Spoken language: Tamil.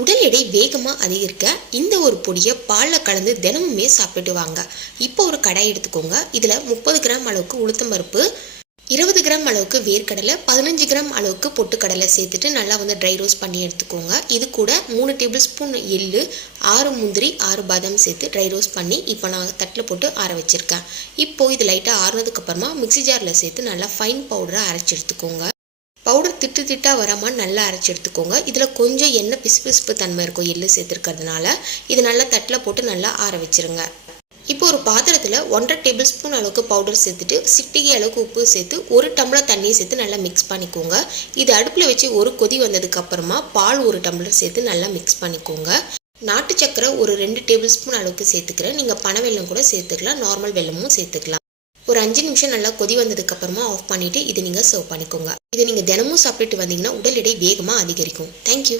உடல் எடை வேகமாக அதிகரிக்க இந்த ஒரு பொடியை பாலில் கலந்து தினமுமே சாப்பிட்டு வாங்க. இப்போ ஒரு கடாய் எடுத்துக்கோங்க. இதில் 30 கிராம் அளவுக்கு உளுத்தம்பருப்பு, 20 கிராம் அளவுக்கு வேர்க்கடலை, 15 கிராம் அளவுக்கு பொட்டுக்கடலை சேர்த்துட்டு நல்லா ட்ரை ரோஸ்ட் பண்ணி எடுத்துக்கோங்க. இது கூட 3 டேபிள் ஸ்பூன் எள்ளு, 6 முந்திரி, 6 பாதாம் சேர்த்து ட்ரை ரோஸ்ட் பண்ணி இப்போ நான் தட்டில் போட்டு ஆற வச்சுருக்கேன். இப்போது இது லைட்டாக ஆறுனதுக்கப்புறமா மிக்ஸி ஜாரில் சேர்த்து நல்லா ஃபைன் பவுடராக அரைச்சி எடுத்துக்கோங்க. பவுடர் திட்டாக வராமல் நல்லா அரைச்சி எடுத்துக்கோங்க. இதில் கொஞ்சம் எண்ணெய் பிசுபிசுப்பு தன்மை இருக்கும் எள்ளு சேர்த்துருக்கிறதுனால. இது நல்லா தட்டில் போட்டு நல்லா ஆற வச்சுருங்க. இப்போ ஒரு பாத்திரத்தில் 1.5 டேபிள் ஸ்பூன் அளவுக்கு பவுடர் சேர்த்துட்டு சிட்டிகை அளவுக்கு உப்பு சேர்த்து 1 டம்ளர் தண்ணியை சேர்த்து நல்லா மிக்ஸ் பண்ணிக்கோங்க. இது அடுப்பில் வச்சு ஒரு கொதி வந்ததுக்கப்புறமா பால் 1 டம்ளர் சேர்த்து நல்லா மிக்ஸ் பண்ணிக்கோங்க. நாட்டு சக்கரை ஒரு 2 டேபிள் ஸ்பூன் அளவுக்கு சேர்த்துக்கிறேன். நீங்கள் பனை வெல்லம் கூட சேர்த்துக்கலாம், நார்மல் வெல்லமும் சேர்த்துக்கலாம். ஒரு 5 நிமிஷம் நல்லா கொதி வந்ததுக்கப்புறமா ஆஃப் பண்ணிவிட்டு இதை நீங்கள் சர்வ் பண்ணிக்கோங்க. இதை நீங்கள் தினமும் சாப்பிட்டுட்டு வந்தீங்கன்னா உடல் எடை வேகமாக அதிகரிக்கும். தேங்க்யூ.